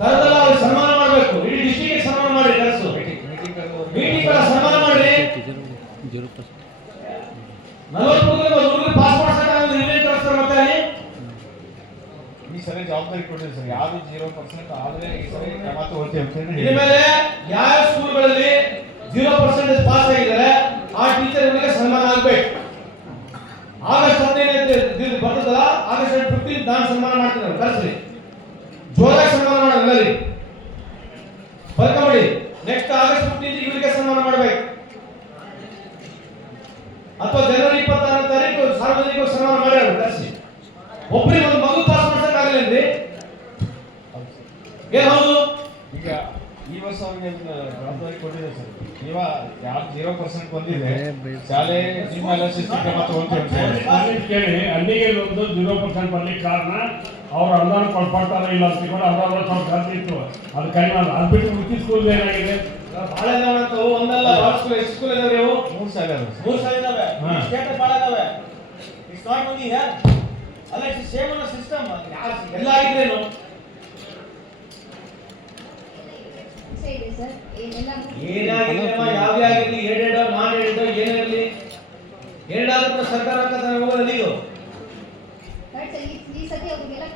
ಕರೆದಲ್ಲ ಸನ್ಮಾನ ಮಾಡಬೇಕು. ಇಡೀ ಡಿಸ್ಟಿಕ್ ಸನ್ಮಾನ ಮಾಡಿ ಕರೆಸು ಮೀಟಿಂಗ್ ಸನ್ಮಾನ ಮಾಡಿ ನಲವತ್ತು ಹುಡುಗರಿಗೆ ಒಂದು ಹುಡುಗರು ಪಾಸ್ ಮಾಡ್ಸಕ್ಕೆ ರಿಲೇಟ್ ಕಳಿಸ್ತಾರೆ ಮತ್ತೆ ಅಲ್ಲಿ. ಈ ಸರಿ ಜವಾಬ್ದಾರಿ ಕೊಟ್ಟಿದೆ ಸರ್. ಯಾವ್ದು ಜೀರೋ ಪರ್ಸೆಂಟ್ ಆದ್ರೆ ಈ ಸರಿ ಕ್ರಮ ತಗೊಳ್ತೀವಿ ಅಂತ ಹೇಳಿ. ಯಾವ ಸ್ಕೂಲ್ಗಳಲ್ಲಿ ಜೀರೋ ಪರ್ಸೆಂಟೇಜ್ ಪಾಸ್ ಆಗಿದ್ದಾರೆ ಆ ಟೀಚರ್ಗಳಿಗೆ ಸನ್ಮಾನ ಆಗ್ಬೇಕು. ಆಗಸ್ಟ್ ಹದಿನೈದು ಬರ್ತದಲ್ಲ ಆಗಸ್ಟ್ ಫಿಫ್ಟೀನ್ ನಾನು ಸನ್ಮಾನ ಮಾಡ್ತೀನಿ ಕರೆಸ್ರಿ. ಜೋರಾಗಿ ಸನ್ಮಾನ ಎಲ್ಲರಿ. ಬರ್ಕೊಂಬಿಡಿ. ನೆಕ್ಸ್ಟ್ ಆಗಸ್ಟ್ ಫಿಫ್ಟೀನ್ ಇವರಿಗೆ ಸನ್ಮಾನ ಮಾಡಬೇಕು. ಅಥವಾ ಜನವರಿ ಇಪ್ಪತ್ತಾರನೇ ತಾರೀಕು ಸಾರ್ವಜನಿಕ ಸನ್ಮಾನ ಮಾಡ್ಯಾರ, ಕರೆಸಿ. ಒಬ್ಬರಿಗೆ ಒಂದು ಮಗು ಪಾಸ್ ಮಾಡ್ಸಕ್ಕಾಗಲಿ ಏನ್ ಹೌದು ಅವ್ರಿಗೆ ಜವಾಬ್ದಾರಿ ಕೊಟ್ಟಿದೆ ಸರ್. ಇವ ಯಾರು ಜೀರೋ ಪರ್ಸೆಂಟ್ ಬಂದಿದೆ ಶಾಲೆ ನಿಮ್ಮೆಲ್ಲ ಶಿಸ್ತು ಕ್ರಮ ಪಾಲಿಟ್ ಕೇಳಿ ಅಲ್ಲಿಗೆ ಒಂದು ಜೀರೋ ಪರ್ಸೆಂಟ್ ಬರ್ಲಿಕ್ಕೆ ಕಾರಣ ಅವ್ರು ಅನುದಾನ ಕೊಡ್ಪಡ್ತಾರ ಇಲ್ಲ ಅಂತ ಕೂಡ ಅನುದಾನ ಸ್ವಲ್ಪ ಜಾಸ್ತಿ ಇತ್ತು. ಅದು ಕಡಿಮೆ ಅಲ್ಲ ಅದು ಬಿಟ್ಟು ಸ್ಕೂಲ್ ಏನಾಗಿದೆ? ಇದಾವಂತವು ಒಂದಲ್ಲ ಸ್ಕೂಲ್ ಎಷ್ಟು ಸ್ಕೂಲ್ ಇದಾವೆ ಇವು. ಮೂರು ಸಾವಿರ ಮೂರು ಸಾವಿರ ಇದಾವೆ. ಹಾ. ಸ್ಟೇಟ್ ಬಹಳ ಇದಾವೆ. ಇಟ್ಸ್ ನಾಟ್ ಓನ್ಲಿ ಹಿಯರ್ ಅಲ್ಲ ಇಟ್ಸ್ ಸೇಮ್ ಅನ್ನೋ ಸಿಸ್ಟಮ್ ಎಲ್ಲ ಆಗಿದ್ರೇನು ಇದೆ ಸರ್ ಏನೆಲ್ಲ ಏನಾಗಿಲ್ಲ ಯಾವ್ದೇ ಆಗಿರ್ಲಿ ನಾನ್ ಏನೇ ಇರಲಿ. ಕೂಡ ಸರ್ಕಾರ ಹಾಕತ್ತಾನೆ ಹೋಗೋದು ಅಲ್ಲಿಗೂ ಈ ಸತಿ ಅವ್ರಿಗೆಲ್ಲ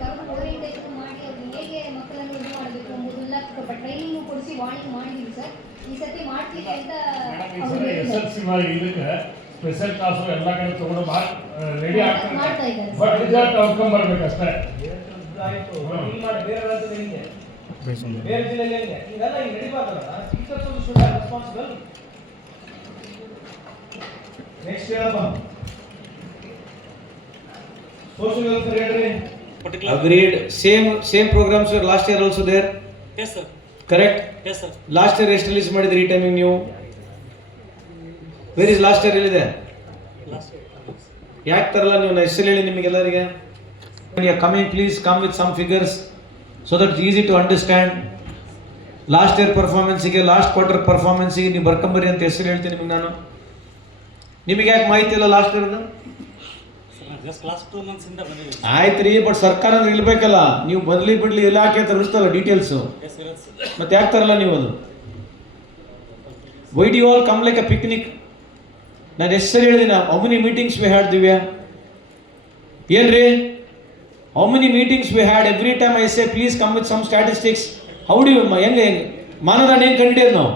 ಮಾಡಿ ಅವ್ರಿಗೆ ಹೇಗೆ ಮಕ್ಕಳನ್ನು ಇದು ಮಾಡಬೇಕು ಎಂಬುದನ್ನ ಸ್ವಲ್ಪ ಟ್ರೈನಿಂಗ್ ಕೊಡಿಸಿ ವಾರ್ನಿಂಗ್ ಮಾಡಿದೀವಿ ಸರ್. ಈ ಸತಿ ಅಂತ ಎಸ್ ಎಲ್ ಸಿ ಇದಕ್ಕೆ ಸ್ಪೆಷಲ್ ಕ್ಲಾಸು ಎಲ್ಲ ಕಡೆ ತಗೊಂಡು ರೆಡಿ ಆಗ್ತಾರೆ ಇದ್ದಾರೆ. ಬಟ್ ರಿಸಲ್ಟ್ ಔಟ್ಕಮ್ ಬರ್ಬೇಕಷ್ಟೇ. ಆಯ್ತು. ಇಲ್ಲಿ ಮಾಡಿ ಬೇರೆ ಬೇರೆ ಜಿಲ್ಲೆಯಲ್ಲಿ ಹೆಂಗೆ ನಡಿಬಾರ್ದಲ್ಲ teachers should have responsible next ಹೇಳಪ್ಪ ಸೋಷಿಯಲ್ ವೆಲ್ಫೇರ್ ಹೇಳ್ರಿ particular Agreed. Same same programs were last year also there. yes sir. Correct. yes sir. Last year ಎಷ್ಟು ರಿಲೀಸ್ ಮಾಡಿದ್ರಿ ಈ ಟೈಮಿಂಗ್ ನೀವು? ವೇರ್ ಇಸ್ ಲಾಸ್ಟ್ ಇಯರ್ ಹೇಳಿದೆ? Last year. ಯಾಕೆ ತರಲ್ಲ ನೀವು? ನಾನು ಹೆಸರು ಹೇಳಿ ನಿಮಗೆಲ್ಲರಿಗೆ. Coming please come with some figures so that easy to understand last year ಪರ್ಫಾರ್ಮೆನ್ಸಿಗೆ last quarter ಪರ್ಫಾರ್ಮೆನ್ಸಿಗೆ ನೀವು ಬರ್ಕೊಂಬರಿ ಅಂತ ಹೆಸರು ಹೇಳ್ತೀನಿ ನಿಮಗೆ ನಾನು. ನಿಮಗೆ ಯಾಕೆ ಮಾಹಿತಿ ಇಲ್ಲ ಲಾಸ್ಟ್ ಇಯರ್ದು ಆಯ್ತು ರೀ ಬಟ್ ಸರ್ಕಾರ ಇಲ್ಬೇಕಲ್ಲ ನೀವು ಬದಲಿ ಬಿಡ್ಲಿ ಅಂತ details yes sir yes sir. ಮತ್ತೆ ಯಾಕೆ ತರಲ್ಲ ನೀವು ಅದು? Why the all come like a picnic ನಾನು ಹೆಸರು ಸರಿ how many meetings we had Divya. ಏನ್ರಿ? How many meetings we had every time I say please come with some statistics how the ಹೆಂಗೆ ಹೆಂಗೆ? ಮಾನದಂಡ ಹೆಂಗೆ ಕಂಡಿಡಿಯೋದು ನಾವು?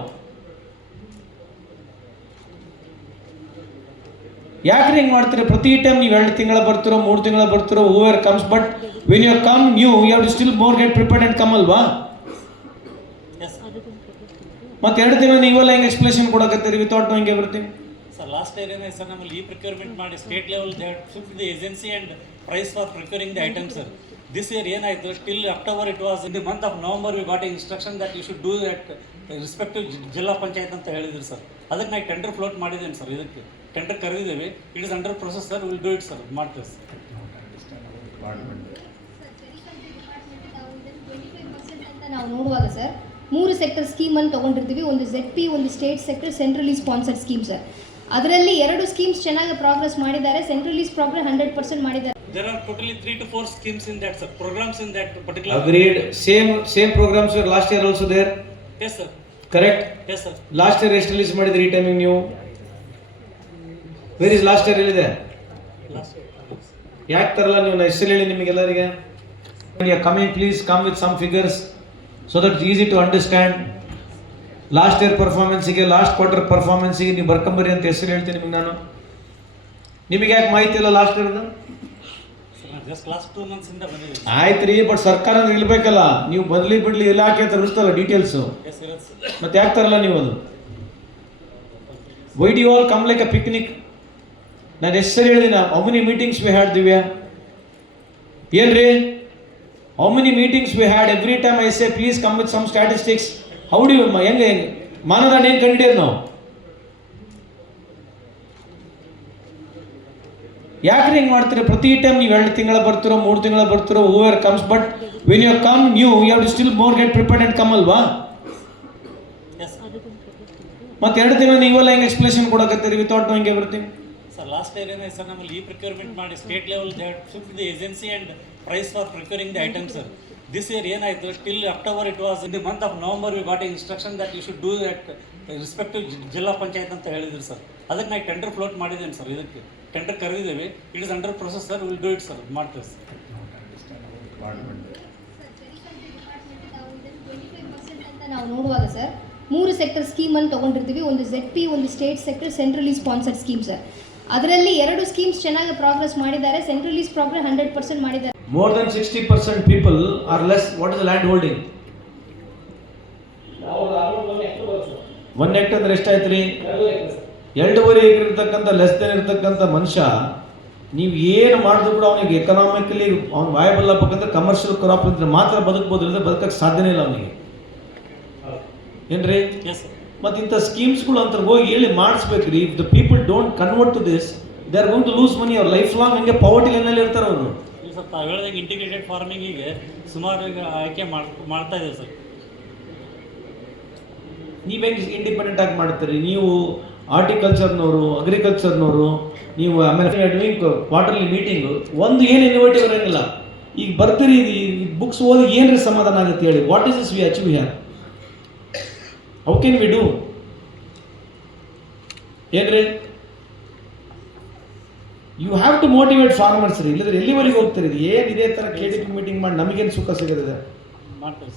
ಯಾಕ್ರಿ ಹಿಂಗೆ ಮಾಡ್ತೀರಿ? ಪ್ರತಿ ಟೈಮ್ ನೀವು ಎರಡು ತಿಂಗಳ ಬರ್ತಿರೋ ಮೂರು ತಿಂಗಳ ಬರ್ತಿರೋ whoever comes but when you come new you have still more get prepared and come ಅಲ್ವಾ? ಮತ್ತೆ ಎರಡು ತಿಂಗಳು ನೀವೆಲ್ಲ ಹೆಂಗೆ explanation ಕೊಡಕತ್ತೀರಿ? Without knowing everything sir last year ಏನೇ ಸರ್ ನಮ್ಮಲ್ಲಿ ಈ ಪ್ರೊಕ್ಯೂರ್ಮೆಂಟ್ ಮಾಡಿ state level shift the agency and price for procuring the item sir this year ಏನಾಯ್ತು still October it was in the month of November we got instruction that you should do that respective zilla panchayat ಅಂತ ಹೇಳಿದ್ರು sir ಅದಕ್ಕೆ ನಾನು tender float ಮಾಡಿದ್ದೇನೆ sir ಇದಕ್ಕೆ. Tender ಕರೆದಿದ್ದೇವೆ. It is under process sir will do it sir ಮಾಡ್ತೀವಿ sir ನಾವು ನೋಡುವಾಗ sir ಮೂರು ಸೆಕ್ಟರ್ ಸ್ಕೀಮನ್ನು ತೊಗೊಂಡಿರ್ತೀವಿ. ಒಂದು ಜೆಡ್ ಪಿ ಒಂದು state sector centrally sponsored scheme sir ಅದರಲ್ಲಿ ಎರಡು ಸ್ಕೀಮ್ಸ್ ಚೆನ್ನಾಗಿ ಪ್ರೋಗ್ರೆಸ್ ಮಾಡಿದ್ದಾರೆ ಸೆಂಟ್ರಲಿ ಪ್ರೋಗ್ರೆಸ್ ಹಂಡ್ರೆಡ್ ಪರ್ಸೆಂಟ್ ಮಾಡಿದ್ದಾರೆ There are totally three to four schemes in that, sir. Programs in that particular. Agreed same same programs were last year also there Yes, sir. Correct Yes, sir. Last year ಎಷ್ಟು release ಮಾಡಿದ್ರಿ ಈ timing ನೀವು where is last year ಹೇಳಿದೆ Last year. ಯಾಕೆ ತರಲ್ಲ ನೀವು ನಾನು ಹೆಸರು ಹೇಳಿ ನಿಮಗೆಲ್ಲರಿಗೆ coming please come with some figures so that easy to understand last year ಪರ್ಫಾರ್ಮೆನ್ಸಿಗೆ last quarter ಪರ್ಫಾರ್ಮೆನ್ಸಿಗೆ ನೀವು ಬರ್ಕಂಬರಿ ಅಂತ ಹೆಸರು ಹೇಳ್ತೀನಿ ನಿಮಗೆ ನಾನು. ನಿಮಗೆ ಯಾಕೆ ಮಾಹಿತಿ ಇಲ್ಲ ಲಾಸ್ಟ್ ಇಯರ್ದು. ಆಯ್ತು ರೀ ಬಟ್ ಸರ್ಕಾರ ಇಲ್ಬೇಕಲ್ಲ ನೀವು ಬದಲಿ ಬಿಡ್ಲಿ ಇಲಾಖೆ ಅಂತ ಡೀಟೇಲ್ಸ್. ಮತ್ತೆ ಯಾಕೆ ತರಲ್ಲ ನೀವು ಅದು? Why the all come like a picnic ನಾನು ಹೆಸರು ಹೇಳಿದಿನ how many meetings we had Divya? ಏನ್ರಿ? How many meetings we had every time I say please come with some statistics how ಅಮ್ಮ ಹೆಂಗೆ ಹೆಂಗೆ? ಮಾನದಂಡ ಹೆಂಗೆ ಕಂಡಿಡಿಯೋದು ನಾವು? ಯಾಕ್ರಿ ಹಿಂಗೆ ಮಾಡ್ತೀರಿ? ಪ್ರತಿ ಟೈಮ್ ನೀವು ಎರಡು ತಿಂಗಳ ಬರ್ತಿರೋ ಮೂರು ತಿಂಗಳ ಬರ್ತಿರೋ whoever comes but when you come new you have still more get prepared and come ಅಲ್ವಾ. ಮತ್ತೆ ಎರಡು ತಿಂಗಳು ನೀವೆಲ್ಲ ಹೆಂಗೆ explanation ಕೊಡಕತ್ತೀರಿ without know everything Sir, last year ಏನೇ ಸರ್ ನಮ್ಮಲ್ಲಿ ಈ ಪ್ರೊಕ್ಯೂರ್ಮೆಂಟ್ ಮಾಡಿ state level shift the agency and price for procuring the item sir this year ಏನಾಯಿತು? Till October it was in the month of November we got instruction that you should do that respective zilla panchayat ಅಂತ ಹೇಳಿದ್ರು sir ಅದಕ್ಕೆ ನಾನು tender float ಮಾಡಿದ್ದೇನೆ sir ಇದಕ್ಕೆ. Tender ಕರೆದಿದ್ದೇವೆ. It is under process sir will do it sir ಮಾಡ್ತೀವಿ sir ನಾವು ನೋಡುವಾಗ sir ಮೂರು ಸೆಕ್ಟರ್ ಸ್ಕೀಮನ್ನು ತೊಗೊಂಡಿರ್ತೀವಿ. ಒಂದು ಜೆಡ್ ಪಿ ಒಂದು state sector centrally sponsored scheme sir ಅದರಲ್ಲಿ ಎರಡು ಸ್ಕೀಮ್ಸ್ ಚೆನ್ನಾಗಿ ಪ್ರೋಗ್ರೆಸ್ ಮಾಡಿದ್ದಾರೆ. ಸೆಂಟ್ರಲೀಸ್ ಪ್ರೋಗ್ರೆಸ್ ಹಂಡ್ರೆಡ್ ಪರ್ಸೆಂಟ್ ಮಾಡಿದ್ದಾರೆ. More than 60% people are less. What is the land holding? One acre ಅಂದ್ರೆ ಎಷ್ಟಾಯ್ತು ರೀ ಎರಡೂವರೆ ಎಕರೆ ಇರ್ತಕ್ಕಂಥ ಲೆಸ್ ದೆನ್ ಇರ್ತಕ್ಕಂಥ ಮನುಷ್ಯ ನೀವು ಏನು ಮಾಡಿದ್ರು ಕೂಡ ಅವನಿಗೆ ಎಕನಾಮಿಕಲಿ ಅವ್ನು ವಾಯಬಲ್ ಆಗ್ಬೇಕಂದ್ರೆ ಕಮರ್ಷಿಯಲ್ ಕ್ರಾಪ್ ಇದ್ರೆ ಮಾತ್ರ ಬದುಕ್ಬೋದು ಇಲ್ಲದೆ ಬದುಕಕ್ಕೆ ಸಾಧ್ಯನೇ ಇಲ್ಲ ಅವನಿಗೆ. ಏನ್ರಿ? ಮತ್ತೆ ಇಂಥ ಸ್ಕೀಮ್ಸ್ಗಳು ಅಂತ ಹೋಗಿ ಹೇಳಿ ಮಾಡಿಸ್ಬೇಕ್ರಿ. If the people don't convert to this they are going to lose money ಅವ್ರ ಲೈಫ್ ಲಾಂಗ್ ಹಂಗೆ ಪವರ್ಟಿ ಲೈನಲ್ಲಿ ಇರ್ತಾರೆ ಅವರು. ಸರ್ ತಾವು ಹೇಳಿದಂಗೆ ಇಂಟಿಗ್ರೇಟೆಡ್ ಫಾರ್ಮಿಂಗಿಗೆ ಸುಮಾರು ಈಗ ಆಯ್ಕೆ ಮಾಡ್, ಮಾಡ್ತಾ ಇದೆ ಸರ್. ನೀವೇನು ಇಂಡಿಪೆಂಡೆಂಟ್ ಆಗಿ ಮಾಡ್ತೀರಿ? ನೀವು ಆರ್ಟಿಕಲ್ಚರ್ನವರು ಅಗ್ರಿಕಲ್ಚರ್ನವರು ನೀವು ಆಮೇಲೆ ಡೂಯಿಂಗ್ ಕ್ವಾರ್ಟರ್ಲಿ ಮೀಟಿಂಗು ಒಂದು ಏನು ಇನ್ನೋವೇಟಿವ್ ಇರೋಂಗಿಲ್ಲ. ಈಗ ಬರ್ತೀರಿ, ಈ ಬುಕ್ಸ್ ಓದಿ ಏನ್ರಿ ಸಮಾಧಾನ ಆಗುತ್ತೆ ಹೇಳಿ. What is is we achieve here how can we do ಏನ್ರಿ? You have to motivate farmers ರೀ. ಇಲ್ಲದ್ರೆ ಎಲ್ಲಿವರೆಗೆ ಹೋಗ್ತೀರಿ ಏನು ಇದೇ ಥರ ಕೆ ಡಿ ಪಿ ಮೀಟಿಂಗ್ ಮಾಡಿ ನಮಗೇನು ಸುಖ ಸಿಗೋದಿದೆ? ಮಾಡ್ತೀವಿ